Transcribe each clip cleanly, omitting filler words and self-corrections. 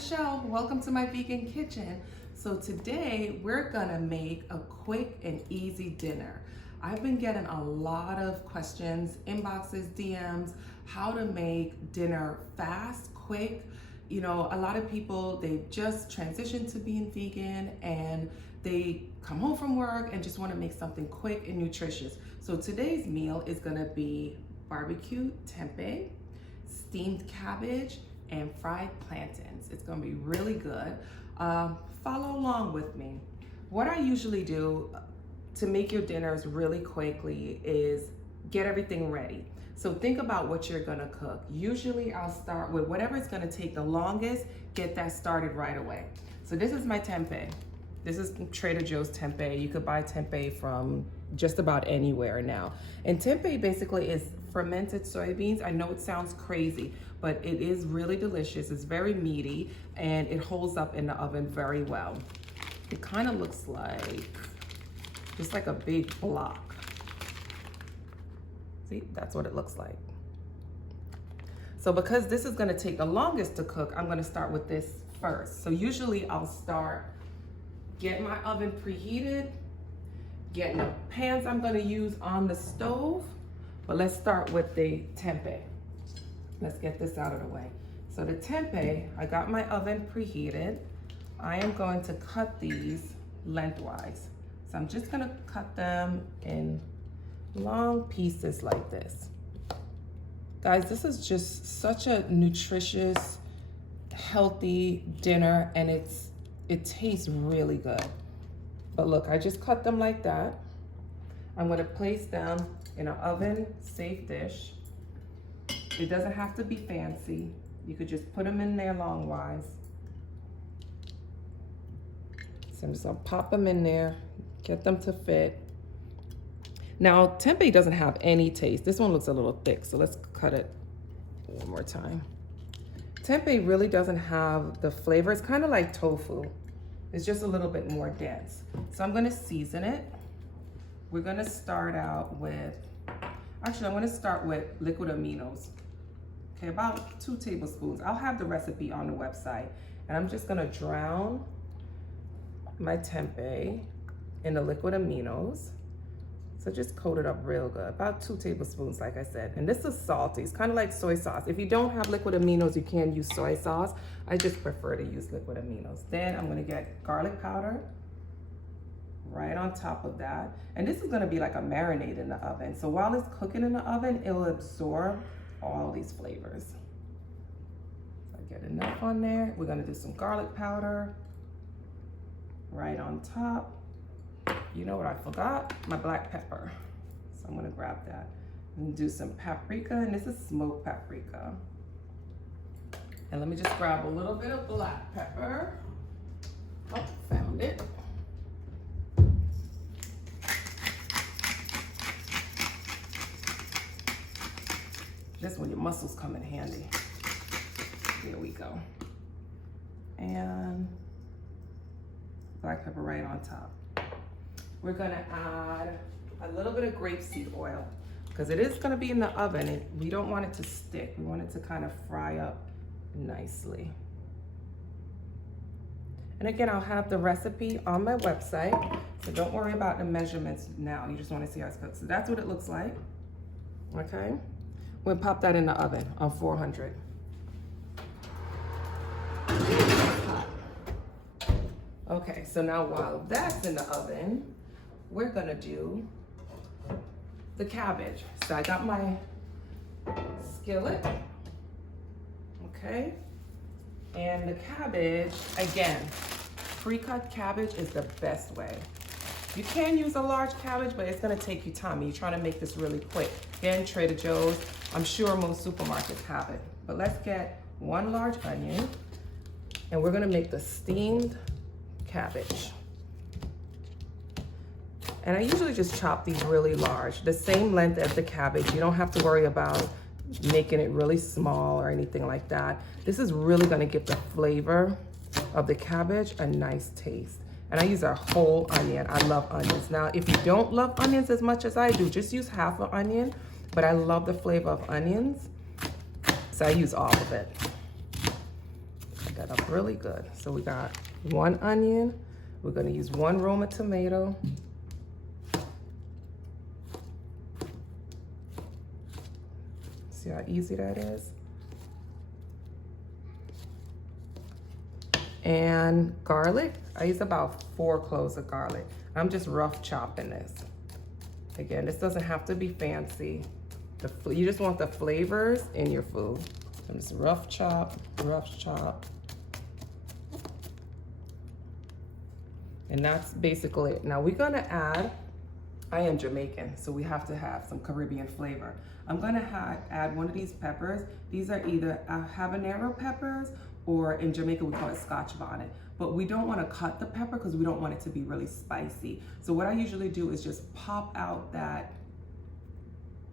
Michelle. Welcome to my vegan kitchen. So today we're gonna make a quick and easy dinner. I've been getting a lot of questions, inboxes, DMs, how to make dinner fast, quick. You know, a lot of people, they've just transitioned to being vegan and they come home from work and just wanna make something quick and nutritious. So today's meal is gonna be barbecue tempeh, steamed cabbage, and fried plantains. It's gonna be really good. Follow along with me. What I usually do to make your dinners really quickly is get everything ready. So think about what you're gonna cook. Usually I'll start with whatever is gonna take the longest, get that started right away. So this is my tempeh. This is Trader Joe's tempeh. You could buy tempeh from just about anywhere now. And tempeh basically is fermented soybeans. I know it sounds crazy, but it is really delicious. It's very meaty and it holds up in the oven very well. It kind of looks like, just like a big block. See, that's what it looks like. So because this is gonna take the longest to cook, I'm gonna start with this first. So usually I'll start getting my oven preheated, getting the pans I'm gonna use on the stove, but let's start with the tempeh. Let's get this out of the way. So the tempeh, I got my oven preheated. I am going to cut these lengthwise. So I'm just gonna cut them in long pieces like this. Guys, this is just such a nutritious, healthy dinner, and it tastes really good. But look, I just cut them like that. I'm gonna place them in an oven safe dish. It doesn't have to be fancy. You could just put them in there longwise. So I'm just gonna pop them in there, get them to fit. Now, tempeh doesn't have any taste. This one looks a little thick, so let's cut it one more time. Tempeh really doesn't have the flavor. It's kind of like tofu. It's just a little bit more dense. So I'm gonna season it. We're gonna start out with, actually I'm gonna start with liquid aminos. Okay, about 2 tablespoons. I'll have the recipe on the website. And I'm just gonna drown my tempeh in the liquid aminos. So just coat it up real good. About 2 tablespoons, like I said. And this is salty. It's kind of like soy sauce. If you don't have liquid aminos, you can use soy sauce. I just prefer to use liquid aminos. Then I'm gonna get garlic powder right on top of that. And this is gonna be like a marinade in the oven. So while it's cooking in the oven, it'll absorb all these flavors. So I get enough on there. We're gonna do some garlic powder right on top. You know what I forgot? My black pepper. So I'm gonna grab that and do some paprika, and this is smoked paprika. And let me just grab a little bit of black pepper. Oh, found it. This when your muscles come in handy. There we go. And black pepper right on top. We're gonna add a little bit of grapeseed oil because it is gonna be in the oven and we don't want it to stick. We want it to kind of fry up nicely. And again, I'll have the recipe on my website, so don't worry about the measurements now. You just wanna see how it's cooked. So that's what it looks like, okay? We'll pop that in the oven on 400. Okay, so now while that's in the oven, we're gonna do the cabbage. So I got my skillet, okay? And the cabbage, again, pre-cut cabbage is the best way. You can use a large cabbage, but it's gonna take you time. You're trying to make this really quick. Again, Trader Joe's, I'm sure most supermarkets have it. But let's get 1 large onion, and we're gonna make the steamed cabbage. And I usually just chop these really large, the same length as the cabbage. You don't have to worry about making it really small or anything like that. This is really gonna give the flavor of the cabbage a nice taste. And I use a whole onion. I love onions. Now, if you don't love onions as much as I do, just use half an onion, but I love the flavor of onions, so I use all of it. that up really good. So we got 1 onion. We're gonna use 1 Roma tomato. See how easy that is? And garlic. I use about 4 cloves of garlic. I'm just rough chopping this. Again, this doesn't have to be fancy. You just want the flavors in your food. So just rough chop, rough chop. And that's basically it. Now we're gonna add, I am Jamaican, so we have to have some Caribbean flavor. I'm gonna add one of these peppers. These are either habanero peppers, or in Jamaica we call it Scotch bonnet. But we don't wanna cut the pepper because we don't want it to be really spicy. So what I usually do is just pop out that,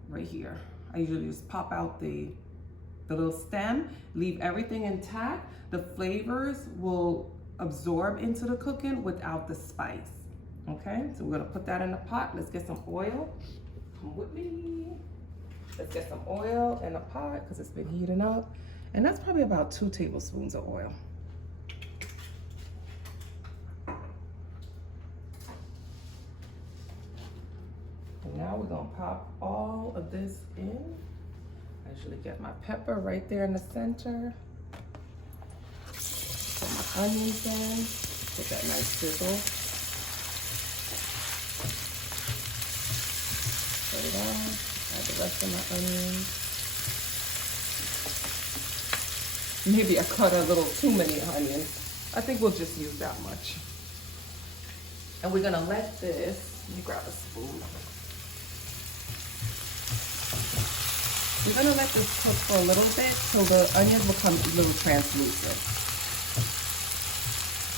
right here. I usually just pop out the little stem, leave everything intact. The flavors will absorb into the cooking without the spice. Okay, so we're gonna put that in the pot. Let's get some oil. Come with me. Let's get some oil in the pot because it's been heating up. And that's probably about 2 tablespoons of oil. And now we're gonna pop all of this in. I usually get my pepper right there in the center. Put my onions in, get that nice sizzle. Put it on, add the rest of my onions. Maybe I cut a little too many onions. I think we'll just use that much. And we're gonna let this, let me grab a spoon. We're gonna let this cook for a little bit till the onions become a little translucent.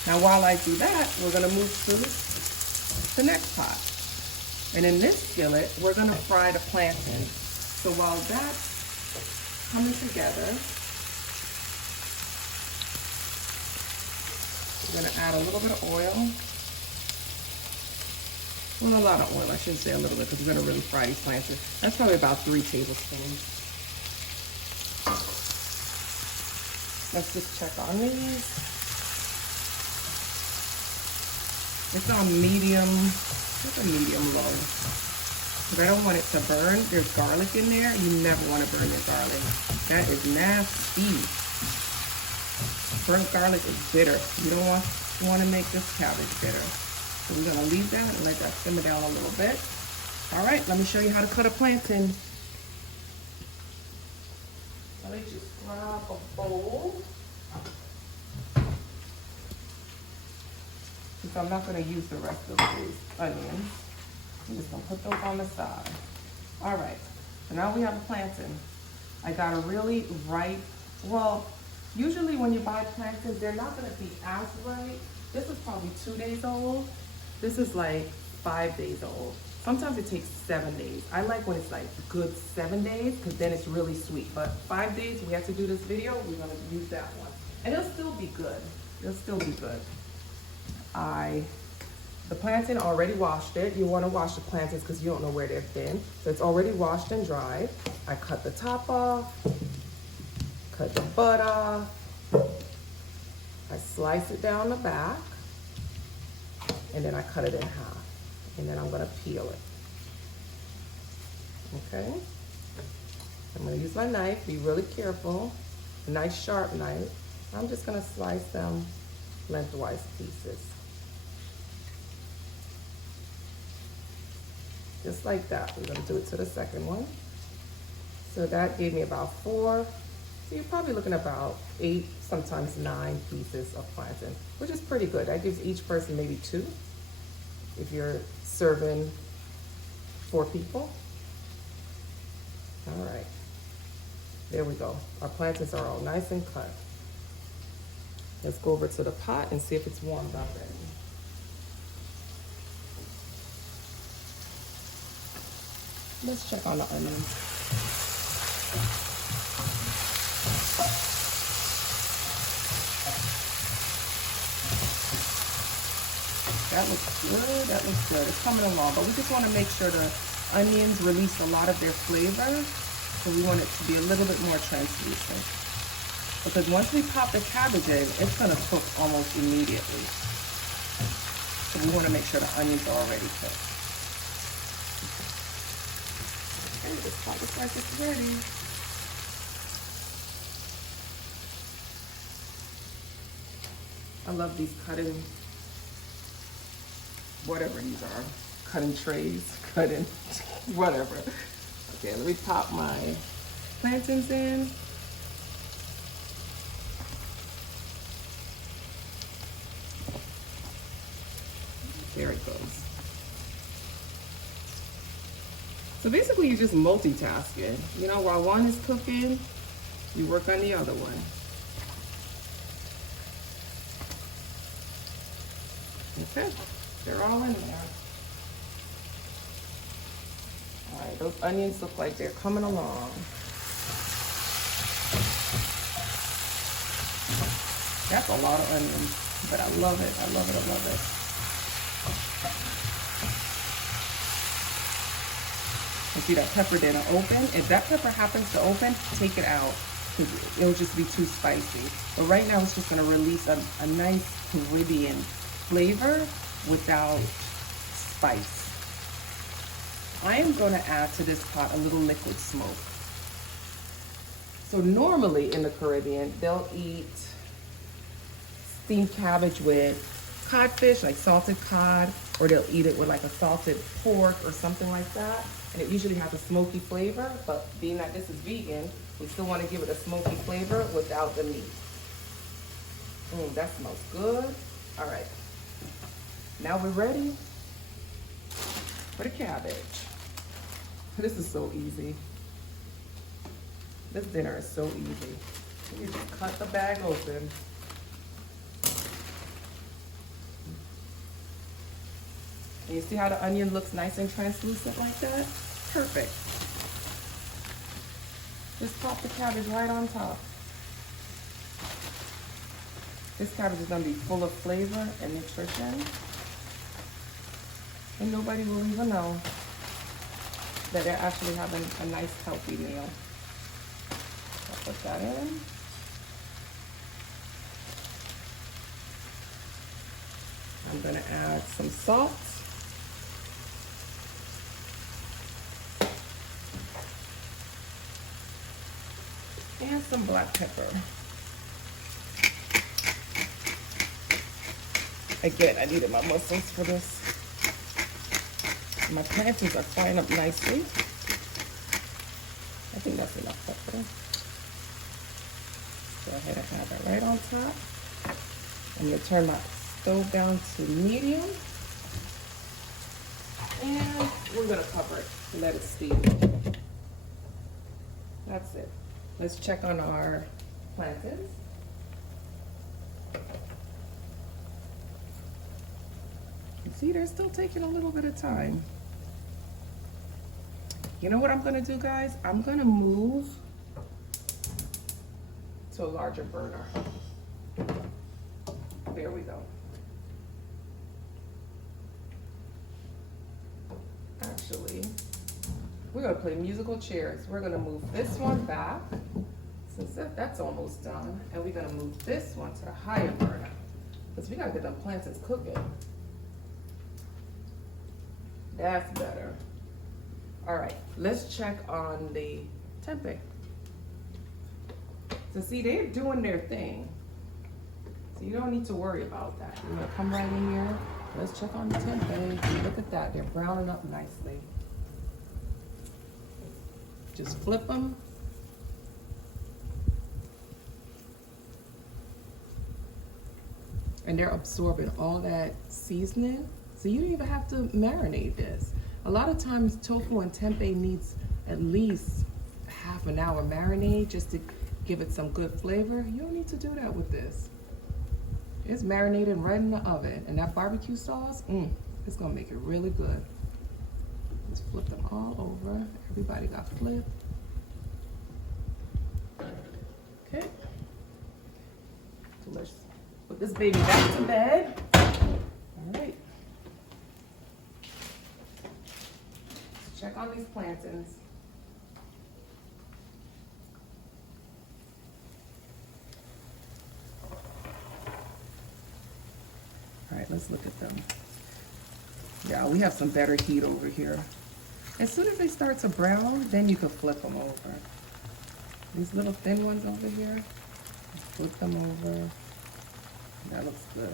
Now while I do that, we're gonna move to the next pot. And in this skillet, we're gonna fry the plantain. So while that's coming together, we're gonna add a little bit of oil. Well, a lot of oil, I shouldn't say a little bit because we're gonna really fry these plantains. That's probably about 3 tablespoons. Let's just check on these. It's on medium, it's a medium low. Because I don't want it to burn. There's garlic in there. You never want to burn your garlic. That is nasty. Burnt garlic is bitter. You don't want to make this cabbage bitter. So we're gonna leave that and let that simmer down a little bit. All right, let me show you how to cut a plantain. Let me just grab a bowl. Since I'm not gonna use the rest of these onions, I'm just gonna put those on the side. All right, so now we have a plantain. I got a really ripe, well, usually when you buy plantains, they're not gonna be as ripe. This is probably 2 days old. This is like 5 days old. Sometimes it takes 7 days. I like when it's like good 7 days because then it's really sweet. But 5 days, we have to do this video. We're gonna use that one. And it'll still be good. It'll still be good. The plantain, already washed it. You wanna wash the plantains because you don't know where they've been. So it's already washed and dried. I cut the top off, cut the butt off. I slice it down the back. And then I cut it in half. And then I'm gonna peel it. Okay? I'm gonna use my knife, be really careful. A nice sharp knife. I'm just gonna slice them lengthwise pieces. Just like that. We're gonna do it to the second one. So that gave me about 4. So you're probably looking at about 8, sometimes 9 pieces of plantain, which is pretty good. That gives each person maybe 2 if you're serving 4 people. All right, there we go. Our plantains are all nice and cut. Let's go over to the pot and see if it's warmed up already. Let's check on the onions. That looks good, that looks good. It's coming along, but we just want to make sure the onions release a lot of their flavor. So we want it to be a little bit more translucent. Because once we pop the cabbage in, it's gonna cook almost immediately. So we wanna make sure the onions are already cooked. Okay, this pot looks like it's ready. I love these cutting, whatever these are, cutting trays, cutting, whatever. Okay, let me pop my plantains in. There it goes. So basically you're just multitasking. You know, while one is cooking, you work on the other one. Okay, they're all in there. All right, those onions look like they're coming along. That's a lot of onions, but I love it, I love it, I love it. And see, that pepper didn't open. If that pepper happens to open, take it out. It'll just be too spicy. But right now it's just gonna release a nice Caribbean flavor without spice. I am gonna add to this pot a little liquid smoke. So normally in the Caribbean, they'll eat steamed cabbage with codfish, like salted cod, or they'll eat it with like a salted pork or something like that. And it usually has a smoky flavor, but being that this is vegan, we still want to give it a smoky flavor without the meat. That smells good. All right. Now we're ready for the cabbage. This is so easy. This dinner is so easy. You just cut the bag open. And you see how the onion looks nice and translucent like that? Perfect. Just pop the cabbage right on top. This cabbage is gonna be full of flavor and nutrition. And nobody will even know that they're actually having a nice healthy meal. I'll put that in. I'm gonna add some salt. And some black pepper. Again, I needed my mussels for this. My plantains are frying up nicely. I think that's enough pepper. Go ahead and have that right on top. I'm gonna turn my stove down to medium. And we're gonna cover it and let it steam. That's it. Let's check on our plantains. You see, they're still taking a little bit of time. You know what I'm gonna do, guys? I'm gonna move to a larger burner. There we go. Actually, we're gonna play musical chairs. We're gonna move this one back, since that's almost done, and we're gonna move this one to the higher burner, because we gotta get them plantains cooking. That's better. All right, let's check on the tempeh. So see, they're doing their thing. So you don't need to worry about that. You're gonna come right in here. Let's check on the tempeh. Look at that, they're browning up nicely. Just flip them. And they're absorbing all that seasoning. So you don't even have to marinate this. A lot of times tofu and tempeh needs at least half an hour marinade just to give it some good flavor. You don't need to do that with this. It's marinated right in the oven. And that barbecue sauce, it's gonna make it really good. Just flip them all over. Everybody got flipped. Okay. So let's put this baby back to bed. All right. Let's check on these plantains. let's look at them. Yeah, we have some better heat over here. As soon as they start to brown, then you can flip them over. These little thin ones over here, flip them over. That looks good.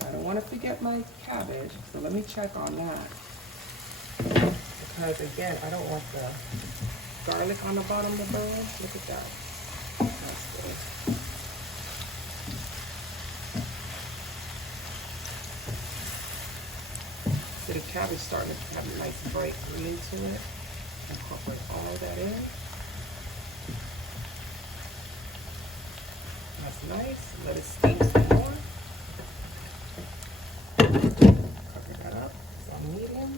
I don't want to forget my cabbage, so let me check on that. Because again, I don't want the garlic on the bottom to burn. Look at that. That's good. So the cabbage starting to have a nice bright green to it. Incorporate all that in. That's nice. Let it steam some more. Cover that up. It's on medium.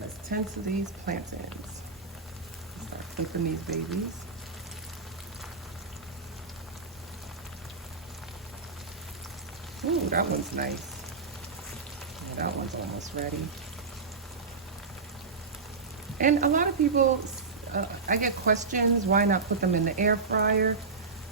Let's tend to these plantains. Start flipping these babies. Ooh, that one's nice. Yeah, that one's almost ready. And a lot of people, I get questions, why not put them in the air fryer?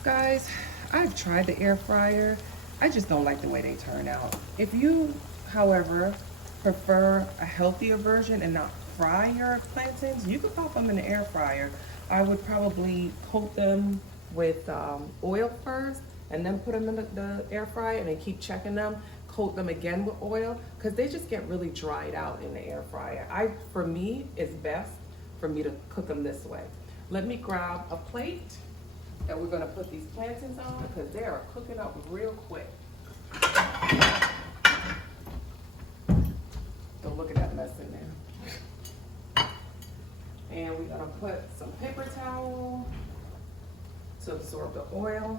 Guys, I've tried the air fryer. I just don't like the way they turn out. If you, however, prefer a healthier version and not fry your plantains, you could pop them in the air fryer. I would probably coat them with oil first and then put them in the air fryer and then keep checking them. Coat them again with oil because they just get really dried out in the air fryer. For me, it's best for me to cook them this way. Let me grab a plate that we're gonna put these plantains on because they are cooking up real quick. Don't look at that mess in there. And we're gonna put some paper towel to absorb the oil.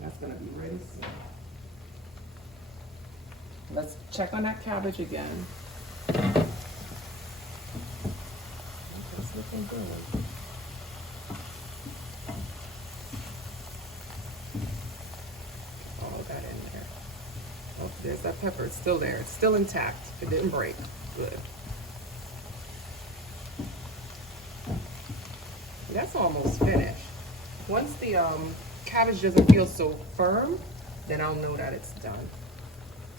That's gonna be ready soon. Let's check on that cabbage again. It's looking good. All that in there. Oh, there's that pepper. It's still there. It's still intact. It didn't break. Good. That's almost finished. Once the cabbage doesn't feel so firm, then I'll know that it's done.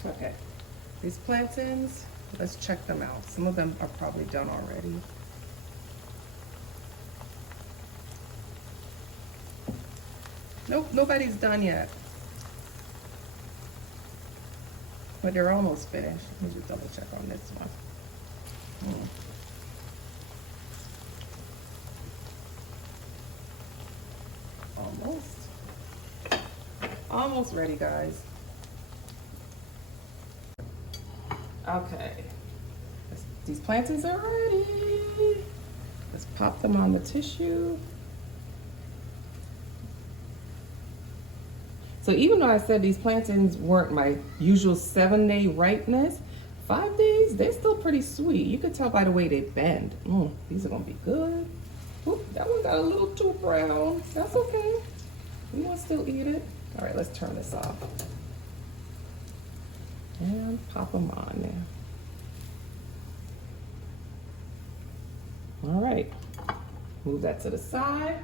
Okay, these plantains, let's check them out. Some of them are probably done already. Nope, nobody's done yet. But they're almost finished. Let me just double check on this one. Almost ready, guys. Okay, these plantains are ready. Let's pop them on the tissue. So even though I said these plantains weren't my usual 7-day ripeness, 5 days, they're still pretty sweet. You can tell by the way they bend. These are gonna be good. Oop, that one got a little too brown. That's okay. We want to still eat it. All right, let's turn this off. And pop them on there. All right, move that to the side.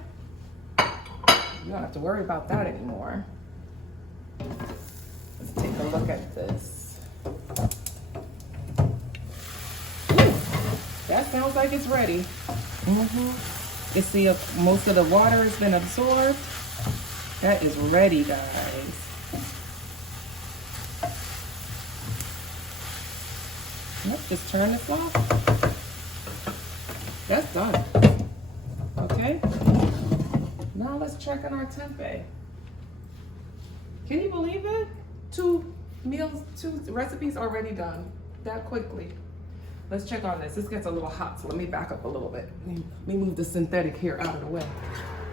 You don't have to worry about that anymore. Let's take a look at this. Ooh, that sounds like it's ready. You see most of the water has been absorbed. That is ready, guys. Let's just turn this off. That's done. Okay. Now let's check on our tempeh. Can you believe it? 2 recipes already done that quickly. Let's check on this. This gets a little hot, so let me back up a little bit. Let me move the synthetic here out of the way.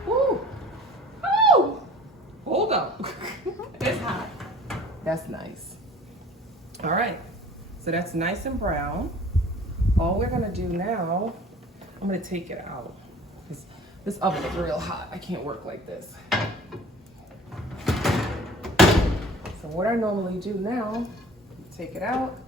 Woo! Oh! Hold up. It's hot. That's nice. All right. So that's nice and brown. All we're gonna do now, I'm gonna take it out. This oven is real hot. I can't work like this. So what I normally do now, take it out.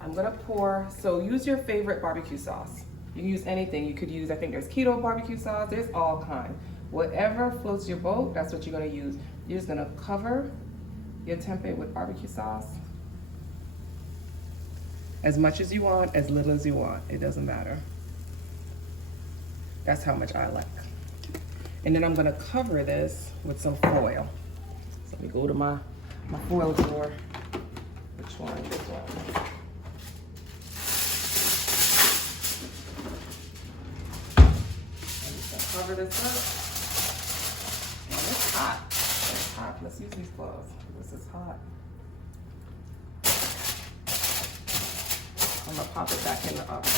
I'm gonna pour, so use your favorite barbecue sauce. You can use anything. You could use, I think there's keto barbecue sauce. There's all kinds. Whatever floats your boat, that's what you're gonna use. You're just gonna cover your tempeh with barbecue sauce. As much as you want, as little as you want. It doesn't matter. That's how much I like. And then I'm gonna cover this with some foil. So let me go to my foil drawer. Which one? This one. I'm just gonna cover this up. And it's hot. It's hot. Let's use these gloves. This is hot. I'm gonna pop it back in the oven.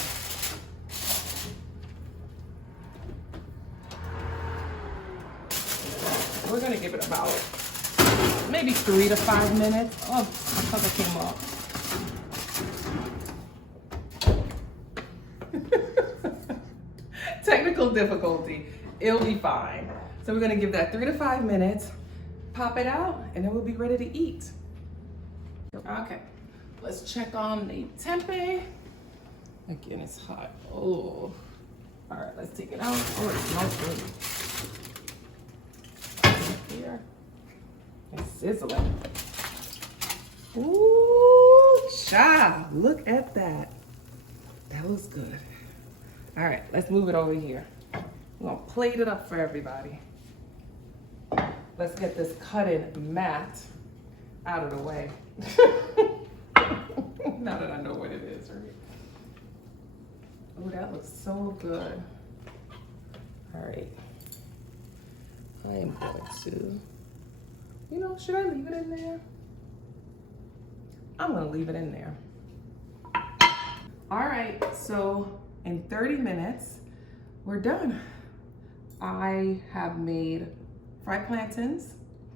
We're gonna give it about maybe 3 to 5 minutes. Oh, my cover came off. Technical difficulty. It'll be fine. So we're gonna give that 3 to 5 minutes, pop it out, and then we'll be ready to eat. Okay, let's check on the tempeh. Again, it's hot. Oh, all right, let's take it out. Oh, it smells good. Here. It's sizzling. Ooh, child, look at that. That looks good. All right, let's move it over here. We're gonna plate it up for everybody. Let's get this cut-in mat out of the way. Now that I know what it is, right? Oh, that looks so good. All right. I am going to, you know, should I leave it in there? I'm gonna leave it in there. All right, so in 30 minutes, we're done. I have made fried plantains.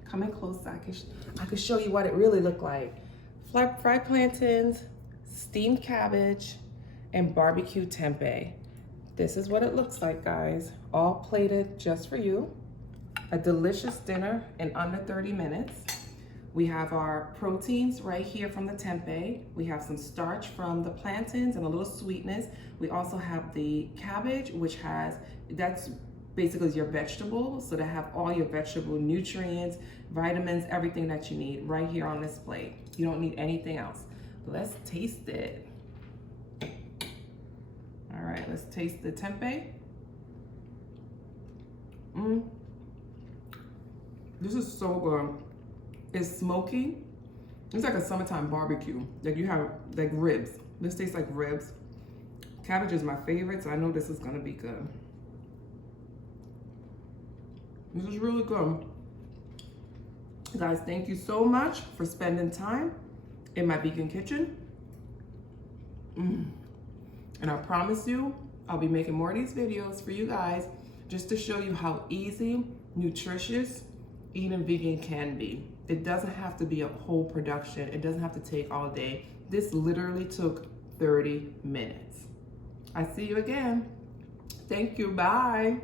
Come in close, I could show you what it really looked like. Fried plantains, steamed cabbage, and barbecue tempeh. This is what it looks like, guys. All plated just for you. A delicious dinner in under 30 minutes. We have our proteins right here from the tempeh. We have some starch from the plantains and a little sweetness. We also have the cabbage, which has, that's basically your vegetable. So to have all your vegetable nutrients, vitamins, everything that you need right here on this plate. You don't need anything else. Let's taste it. All right, let's taste the tempeh. This is so good. It's smoky. It's like a summertime barbecue. Like you have like ribs. This tastes like ribs. Cabbage is my favorite, so I know this is gonna be good. This is really good. Guys, thank you so much for spending time in my vegan kitchen. And I promise you, I'll be making more of these videos for you guys just to show you how easy, nutritious eating vegan can be. It doesn't have to be a whole production. It doesn't have to take all day. This literally took 30 minutes. I see you again. Thank you, bye.